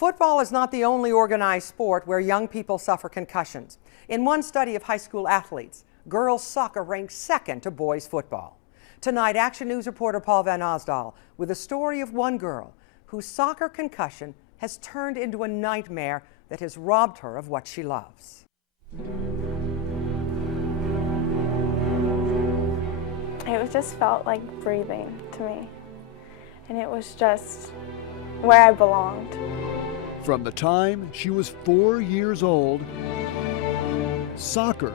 Football is not the only organized sport where young people suffer concussions. In one study of high school athletes, girls soccer ranks second to boys football. Tonight, Action News reporter Paul Van Osdal with a story of one girl whose soccer concussion has turned into a nightmare that has robbed her of what she loves. It just felt like breathing to me, and it was just where I belonged. From the time she was 4 years old, soccer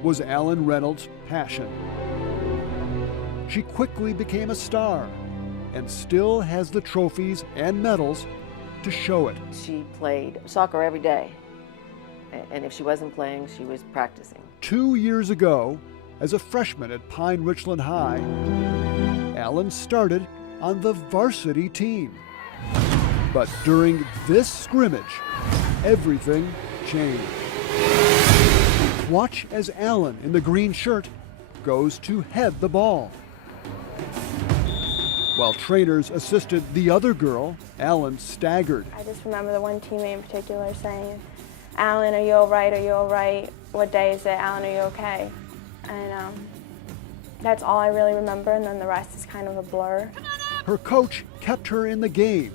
was Allyn Reynolds' passion. She quickly became a star and still has the trophies and medals to show it. She played soccer every day, and if she wasn't playing, she was practicing. 2 years ago, as a freshman at Pine Richland High, Allyn started on the varsity team. But during this scrimmage, everything changed. Watch as Allyn in the green shirt goes to head the ball. While trainers assisted the other girl, Allyn staggered. I just remember the one teammate in particular saying, "Allyn, are you all right? Are you all right? What day is it? Allyn, are you okay?" And that's all I really remember, and then the rest is kind of a blur. Her coach kept her in the game,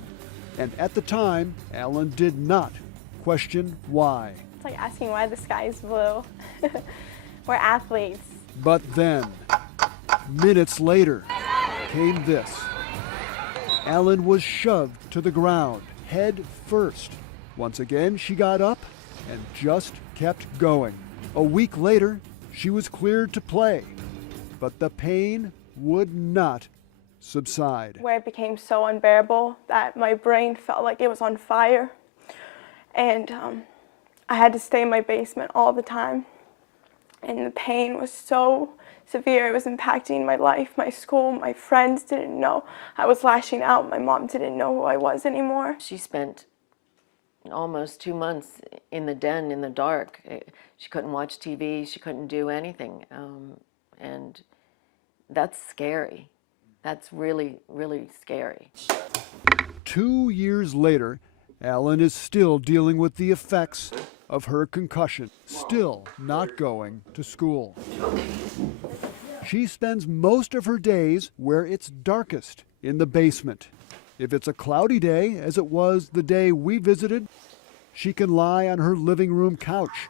and at the time, Allyn did not question why. It's like asking why the sky is blue. We're athletes. But then, minutes later, came this. Allyn was shoved to the ground, head first. Once again, she got up and just kept going. A week later, she was cleared to play, but the pain would not subside. Where it became so unbearable that my brain felt like it was on fire, and I had to stay in my basement all the time, and the pain was so severe. It was impacting my life, my school. My friends didn't know I was lashing out. My mom didn't know who I was anymore. She spent almost 2 months in the den in the dark. She couldn't watch TV, she couldn't do anything, and that's scary. That's really, really scary. 2 years later, Allyn is still dealing with the effects of her concussion, still not going to school. She spends most of her days where it's darkest, in the basement. If it's a cloudy day, as it was the day we visited, she can lie on her living room couch.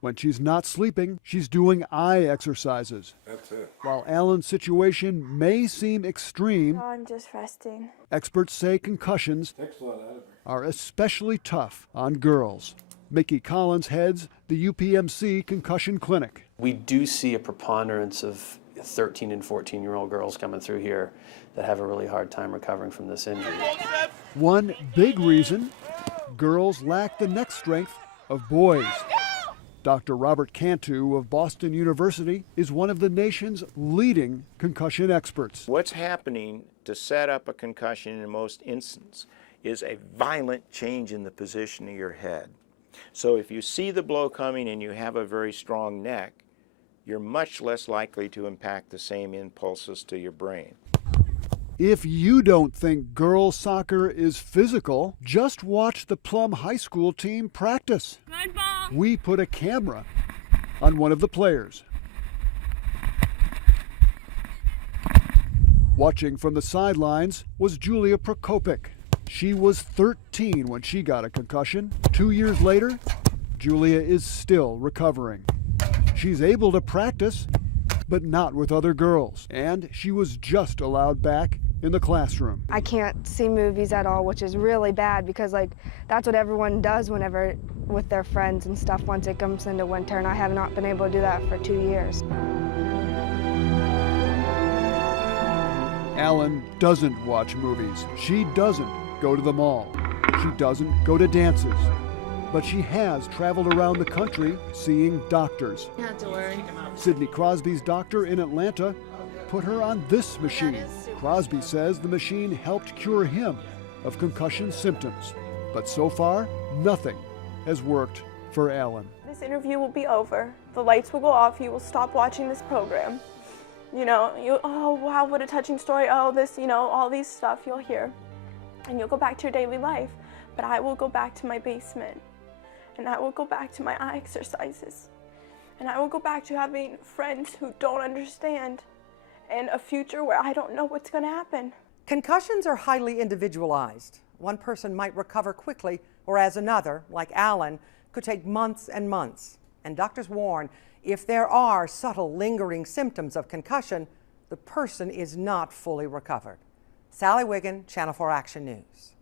When she's not sleeping, she's doing eye exercises. That's it. While Allyn's situation may seem extreme, I'm just resting. experts say concussions are especially tough on girls. Mickey Collins heads the UPMC Concussion Clinic. We do see a preponderance of 13 and 14-year-old girls coming through here that have a really hard time recovering from this injury. One big reason, girls lack the neck strength of boys. Dr. Robert Cantu of Boston University is one of the nation's leading concussion experts. What's happening to set up a concussion in most instances is a violent change in the position of your head. So if you see the blow coming and you have a very strong neck, you're much less likely to impact the same impulses to your brain. If you don't think girls soccer is physical, just watch the Plum High School team practice. We put a camera on one of the players. Watching from the sidelines was Julia Prokopik. She was 13 when she got a concussion. 2 years later, Julia is still recovering. She's able to practice, but not with other girls. And she was just allowed back in the classroom. I can't see movies at all, which is really bad because that's what everyone does whenever with their friends and stuff once it comes into winter, and I have not been able to do that for 2 years. Allyn doesn't watch movies. She doesn't go to the mall. She doesn't go to dances. But she has traveled around the country seeing doctors. Not to worry. Sidney Crosby's doctor in Atlanta put her on this machine. Crosby says the machine helped cure him of concussion symptoms. But so far, nothing has worked for Allyn. This interview will be over. The lights will go off. You will stop watching this program. Oh, wow, what a touching story. Oh, this, all these stuff you'll hear. And you'll go back to your daily life. But I will go back to my basement, and I will go back to my eye exercises, and I will go back to having friends who don't understand, and a future where I don't know what's going to happen. Concussions are highly individualized. One person might recover quickly, whereas another, like Allyn, could take months and months. And doctors warn, if there are subtle lingering symptoms of concussion, the person is not fully recovered. Sally Wiggin, Channel 4 Action News.